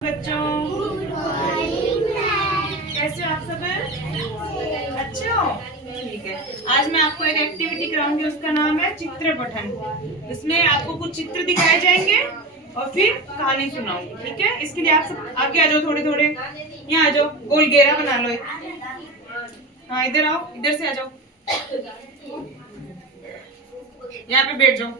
बच्चों कैसे हो आप सब? अच्छे हो? ठीक है। आज मैं आपको एक एक्टिविटी कराऊंगी, उसका नाम है चित्र पठन। इसमें आपको कुछ चित्र दिखाए जाएंगे और फिर कहानी सुनाऊंगी। ठीक है? इसके लिए आप सब आगे आ जाओ, थोड़े थोड़े यहाँ आ जाओ, गोल घेरा बना लो एक। हाँ इधर आओ, इधर से आ जाओ, यहाँ पे बैठ जाओ।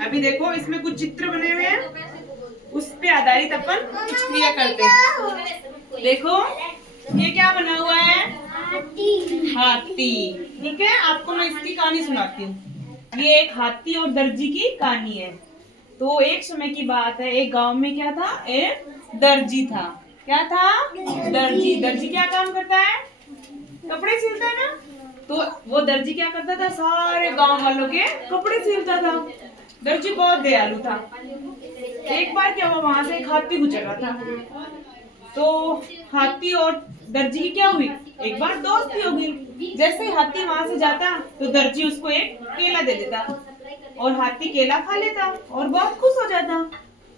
अभी देखो इसमें कुछ चित्र बने हुए हैं, उस पे आधारित अपन कुछ क्रिया करते हैं। देखो ये क्या बना हुआ है? हाथी। ठीक है, आपको मैं इसकी कहानी सुनाती हूँ। ये एक हाथी और दर्जी की कहानी है। तो एक समय की बात है, एक गांव में क्या था, एक दर्जी था। क्या था? दर्जी। दर्जी क्या काम करता है? कपड़े सिलता है ना। तो वो दर्जी क्या करता था, सारे गांव वालों के कपड़े सिलता था। दर्जी बहुत दयालु था। एक बार क्या हुआ, वहां से एक हाथी गुजर रहा था। तो हाथी और दर्जी की क्या हुई, एक बार दोस्ती हो गई। जैसे ही हाथी वहां से जाता तो दर्जी उसको एक केला दे देता और हाथी केला खा लेता और बहुत खुश हो जाता।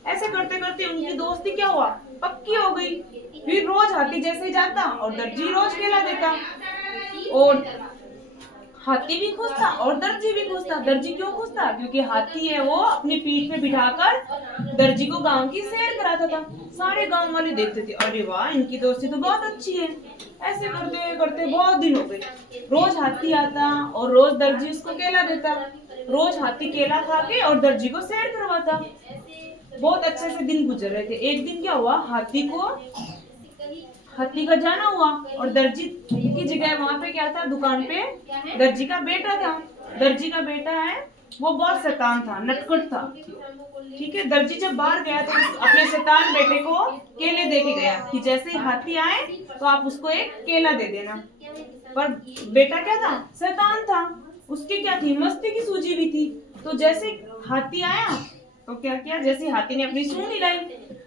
ऐसे करते करते उनकी दोस्ती क्या हुआ, पक्की हो गई। फिर रोज हाथी जैसे ही जाता और दर्जी रोज केला देता और हाथी भी खुश था और दर्जी भी खुश था। दर्जी क्यों खुश था? क्योंकि हाथी है वो अपनी पीठ पे बिठाकर दर्जी को गांव की सैर कराता था। सारे गांव वाले देखते थे, अरे वाह इनकी दोस्ती तो बहुत अच्छी है। ऐसे करते करते बहुत दिन हो गए। रोज हाथी आता और रोज दर्जी उसको केला देता। रोज हाथी केला खा के और दर्जी को सैर करवाता। बहुत अच्छे से दिन गुजर रहे थे। एक दिन क्या हुआ, हाथी का जाना हुआ और दर्जी की जगह वहां पे क्या था, दुकान पे दर्जी का बेटा था। दर्जी का बेटा है वो बहुत शैतान था, नटखट था। ठीक है, दर्जी जब बाहर गया तो अपने शैतान बेटे को केले दे के गया कि जैसे ही हाथी आए तो आप उसको एक केला दे देना। पर बेटा क्या था, शैतान था। उसकी क्या थी, मस्ती की सूझी हुई थी। तो जैसे हाथी आया तो क्या किया, जैसे हाथी ने अपनी सूंड हिलाई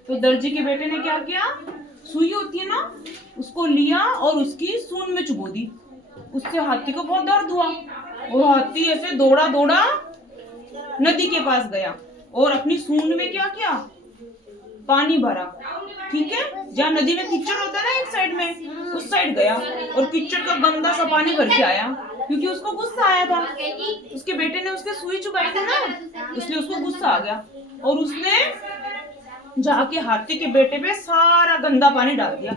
तो दर्जी के बेटे ने क्या किया, सुई होती है ना, उसको लिया और उसकी सूंड में चुबो दी। उससे हाथी को बहुत दर्द हुआ और हाथी ऐसे दौड़ा दौड़ा नदी के पास गया और अपनी सूंड में क्या किया, पानी भरा। ठीक है, जहाँ नदी में कीचड़ होता है ना एक साइड में, उस साइड गया और कीचड़ का गंदा सा पानी भर के आया। क्योंकि उसको गुस्सा आया था, उसके बेटे ने उसके सुई चुभाई थी ना, इसलिए उसको गुस्सा आ गया और उसने जाके हाथी के बेटे पे सारा गंदा पानी डाल दिया।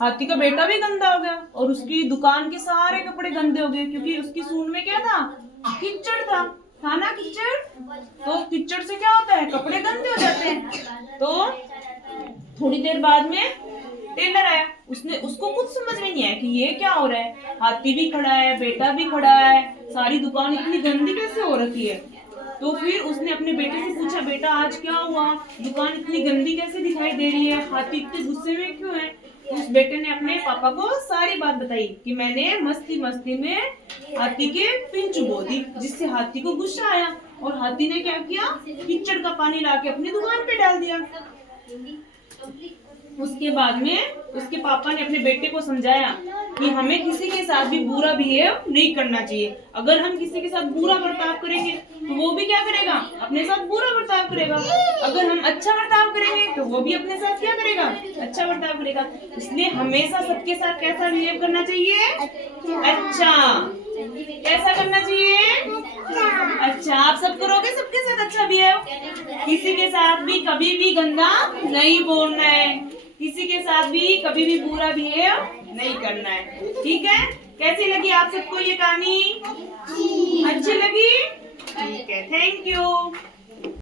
हाथी का बेटा भी गंदा हो गया और उसकी दुकान के सारे कपड़े गंदे हो गए। क्योंकि उसकी सूंड में क्या था, कीचड़ था ना कीचड़। तो कीचड़ से क्या होता है, कपड़े गंदे हो जाते हैं। तो थोड़ी देर बाद में टेलर आया, उसको कुछ समझ में नहीं आया कि ये क्या हो रहा है। हाथी भी खड़ा है, बेटा भी खड़ा है, सारी दुकान इतनी गंदी कैसे हो रखी है। तो फिर उसने अपने बेटे से पूछा, बेटा आज क्या हुआ, दुकान इतनी गंदी कैसे दिखाई दे रही है, हाथी इतने गुस्से में क्यों है। तो उस बेटे ने अपने पापा को सारी बात बताई कि मैंने मस्ती मस्ती में हाथी के पिन चुबो दी, जिससे हाथी को गुस्सा आया और हाथी ने क्या किया, कीचड़ का पानी लाके अपनी दुकान पे डाल दिया। उसके बाद में उसके पापा ने अपने बेटे को समझाया कि हमें किसी के साथ भी बुरा बिहेव नहीं करना चाहिए। अगर हम किसी के साथ बुरा बर्ताव करेंगे तो वो भी क्या करेगा, अपने साथ बुरा बर्ताव करेगा। अगर हम अच्छा बर्ताव करेंगे तो वो भी अपने साथ क्या करेगा, अच्छा बर्ताव करेगा। इसलिए हमेशा सबके साथ कैसा बिहेव करना चाहिए, अच्छा। कैसा करना चाहिए, अच्छा। आप सब करोगे सबके साथ अच्छा बिहेव, किसी के साथ भी कभी भी गंदा नहीं बोलना है, किसी के साथ भी कभी भी बुरा बिहेव नहीं करना है। ठीक है, कैसी लगी आप सबको ये कहानी? अच्छी लगी? ठीक है, थैंक यू।